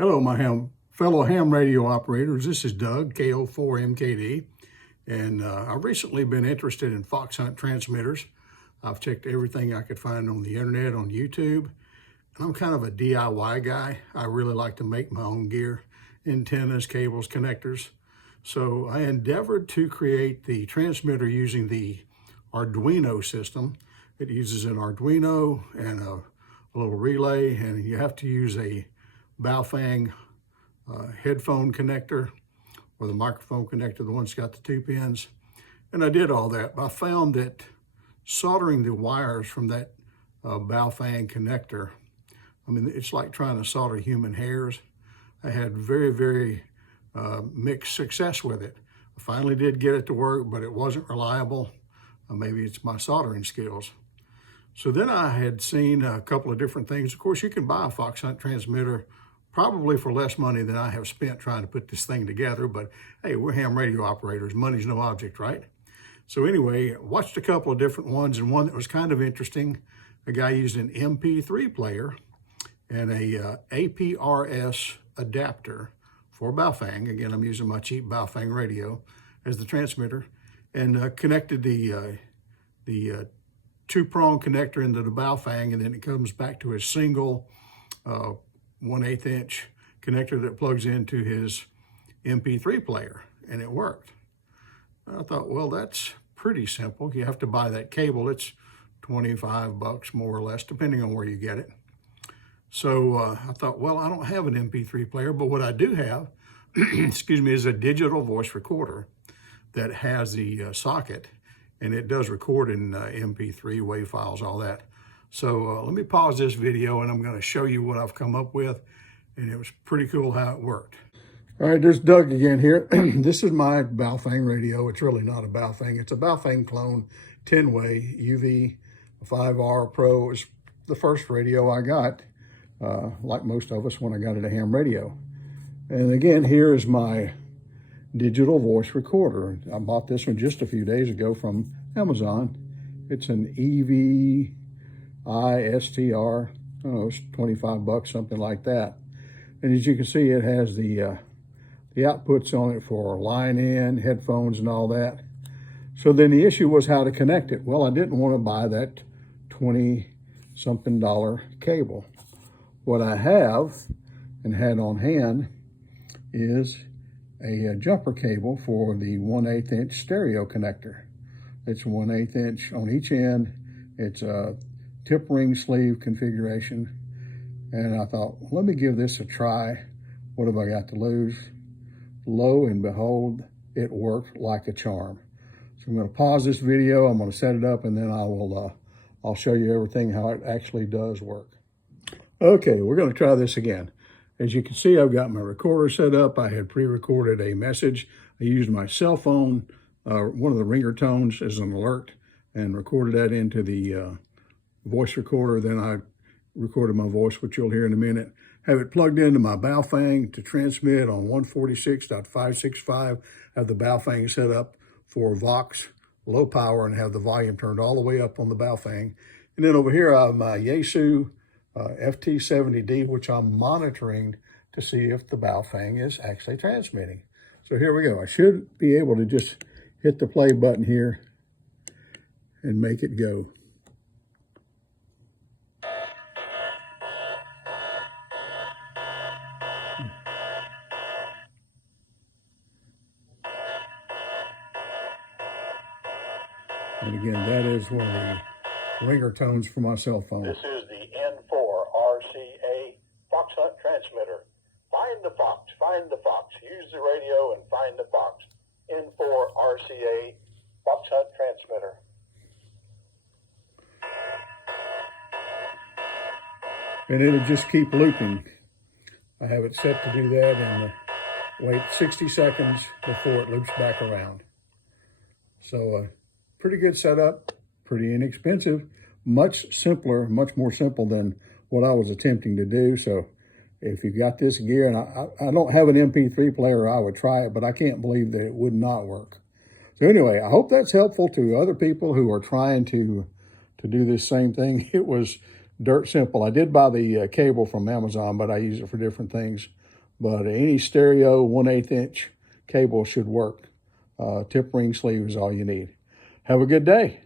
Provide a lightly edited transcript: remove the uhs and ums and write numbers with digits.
Hello, my fellow ham radio operators. This is Doug, KO4MKD, and I've recently been interested in fox hunt transmitters. I've checked everything I could find on the internet, on YouTube, and I'm kind of a DIY guy. I really like to make my own gear, antennas, cables, connectors. So I endeavored to create the transmitter using the Arduino system. It uses an Arduino and a little relay, and you have to use a Baofeng headphone connector or the microphone connector, the one that's got the 2 pins. And I did all that, but I found that soldering the wires from that Baofeng connector, I mean, it's like trying to solder human hairs. I had very mixed success with it. I finally did get it to work, but it wasn't reliable. Maybe it's my soldering skills. So then I had seen a couple of different things. Of course, you can buy a fox hunt transmitter probably for less money than I have spent trying to put this thing together, but hey, we're ham radio operators. Money's no object, right? So anyway, watched a couple of different ones, and one that was kind of interesting. A guy used an MP3 player and a APRS adapter for Baofeng. Again, I'm using my cheap Baofeng radio as the transmitter, and connected the 2-prong connector into the Baofeng, and then it comes back to a single 1/8 inch connector that plugs into his MP3 player, and it worked. I thought, well, that's pretty simple. You have to buy that cable. It's $25 more or less, depending on where you get it. So I thought, well, I don't have an MP3 player, but what I do have, excuse me, is a digital voice recorder that has the socket, and it does record in MP3, WAV files, all that. So let me pause this video, and I'm going to show you what I've come up with, and it was pretty cool how it worked. All right, there's Doug again here. This is my Baofeng radio. It's really not a Baofeng. It's a Baofeng clone 10-way UV 5R Pro. It's the first radio I got, like most of us when I got at a ham radio. And again, here is my digital voice recorder. I bought this one just a few days ago from Amazon. It's an EV ISTR, I don't know, it's $25, something like that. And as you can see, it has the outputs on it for line in, headphones, and all that. So then the issue was how to connect it. Well, I didn't want to buy that $20-something cable. What I have and had on hand is a jumper cable for the 1/8 inch stereo connector. It's 1/8 inch on each end. It's a tip ring sleeve configuration, and I thought, let me give this a try. What have I got to lose? Lo and behold, it worked like a charm. So I'm going to pause this video. I'm going to set it up, and then I'll show you everything how it actually does work. Okay, we're going to try this again. As you can see, I've got my recorder set up. I had pre-recorded a message. I used my cell phone, one of the ringer tones as an alert, and recorded that into the voice recorder. Then I recorded my voice, which you'll hear in a minute. Have it plugged into my Baofeng to transmit on 146.565. Have the Baofeng set up for Vox, low power, and have the volume turned all the way up on the Baofeng. And then over here I have my Yaesu FT70D, which I'm monitoring to see if the Baofeng is actually transmitting. So here we go. I should be able to just hit the play button here and make it go. And again, that is one of the ringer tones for my cell phone. This is the N4 RCA Fox Hunt transmitter. Find the fox, find the fox. Use the radio and find the fox. N4 RCA Fox Hunt transmitter. And it'll just keep looping. I have it set to do that and wait 60 seconds before it loops back around. So pretty good setup, pretty inexpensive, much simpler, much more simple than what I was attempting to do. So if you got this gear, and I don't have an MP3 player, I would try it, but I can't believe that it would not work. So anyway, I hope that's helpful to other people who are trying to do this same thing. It was dirt simple. I did buy the cable from Amazon, but I use it for different things. but any stereo 1/8 inch cable should work. Tip ring sleeve is all you need. Have a good day.